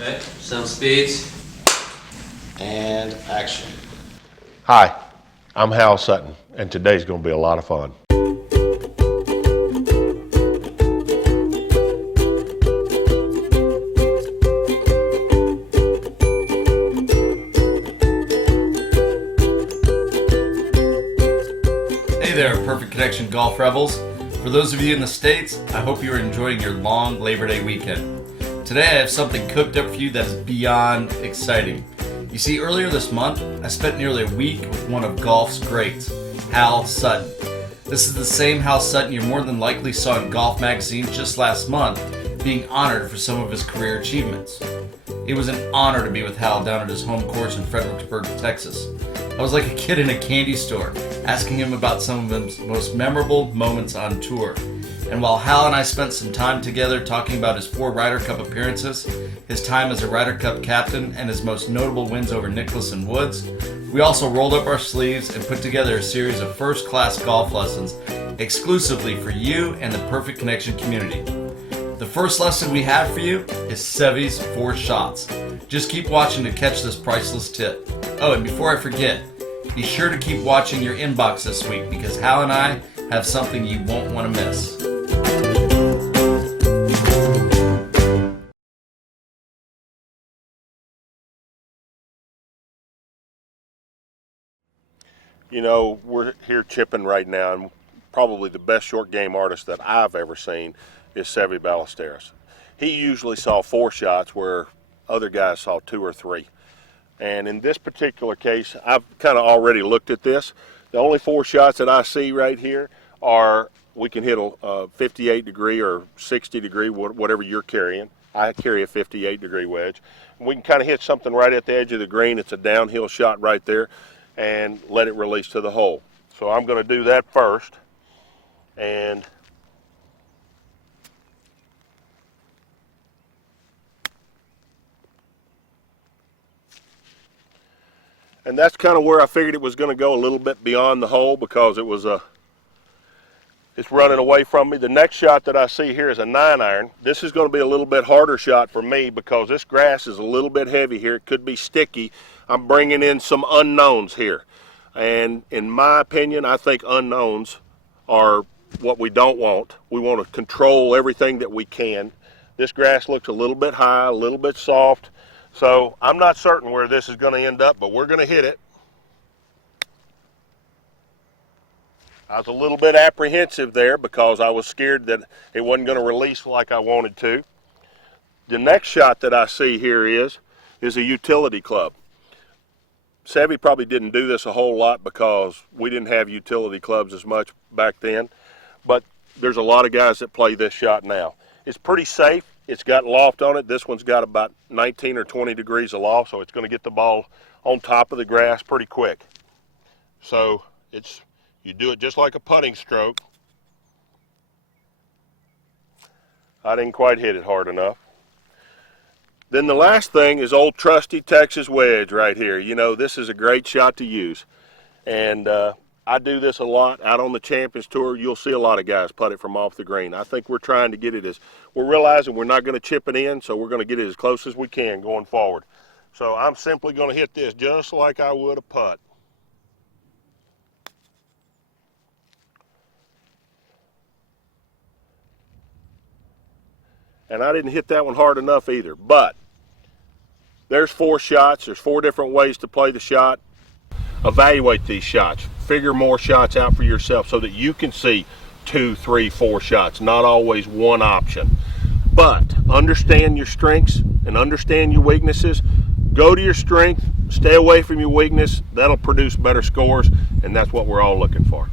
Okay, some speeds. And action. Hi, I'm Hal Sutton, and today's going to be a lot of fun. Hey there, Perfect Connection Golf Rebels. For those of you in the States, I hope you're enjoying your long Labor Day weekend. Today I have something cooked up for you that is beyond exciting. You see, earlier this month, I spent nearly a week with one of golf's greats, Hal Sutton. This is the same Hal Sutton you more than likely saw in golf magazines just last month, being honored for some of his career achievements. It was an honor to be with Hal down at his home course in Fredericksburg, Texas. I was like a kid in a candy store, asking him about some of his most memorable moments on tour. And while Hal and I spent some time together talking about his 4 Ryder Cup appearances, his time as a Ryder Cup captain, and his most notable wins over Nicklaus and Woods, we also rolled up our sleeves and put together a series of first-class golf lessons exclusively for you and the Perfect Connection community. The first lesson we have for you is Sevy's 4 shots. Just keep watching to catch this priceless tip. Oh, and before I forget, be sure to keep watching your inbox this week because Hal and I have something you won't want to miss. You know, we're here chipping right now, and probably the best short game artist that I've ever seen is Sevy Ballesteros. He usually saw 4 shots where other guys saw 2 or 3. And in this particular case, I've kind of already looked at this. The only 4 shots that I see right here are we can hit a 58 degree or 60 degree, whatever you're carrying. I carry a 58 degree wedge. We can kind of hit something right at the edge of the green. It's a downhill shot right there, and let it release to the hole. So I'm going to do that first. And that's kind of where I figured it was going to go, a little bit beyond the hole, because it was it's running away from me. The next shot that I see here is a 9-iron. This is going to be a little bit harder shot for me because this grass is a little bit heavy here. It could be sticky. I'm bringing in some unknowns here. And in my opinion, I think unknowns are what we don't want. We want to control everything that we can. This grass looks a little bit high, a little bit soft. So I'm not certain where this is going to end up, but we're going to hit it. I was a little bit apprehensive there because I was scared that it wasn't going to release like I wanted to. The next shot that I see here is a utility club. Sevy probably didn't do this a whole lot because we didn't have utility clubs as much back then, but there's a lot of guys that play this shot now. It's pretty safe. It's got loft on it. This one's got about 19 or 20 degrees of loft, so it's going to get the ball on top of the grass pretty quick. So you do it just like a putting stroke. I didn't quite hit it hard enough. Then the last thing is old trusty Texas wedge right here. You know, this is a great shot to use. And I do this a lot out on the Champions Tour. You'll see a lot of guys putt it from off the green. I think we're trying to get it we're realizing we're not going to chip it in, so we're going to get it as close as we can going forward. So I'm simply going to hit this just like I would a putt. And I didn't hit that one hard enough either, but there's 4 shots. There's 4 different ways to play the shot. Evaluate these shots. Figure more shots out for yourself so that you can see 2, 3, 4 shots, not always one option. But understand your strengths and understand your weaknesses. Go to your strength, stay away from your weakness. That'll produce better scores, and that's what we're all looking for.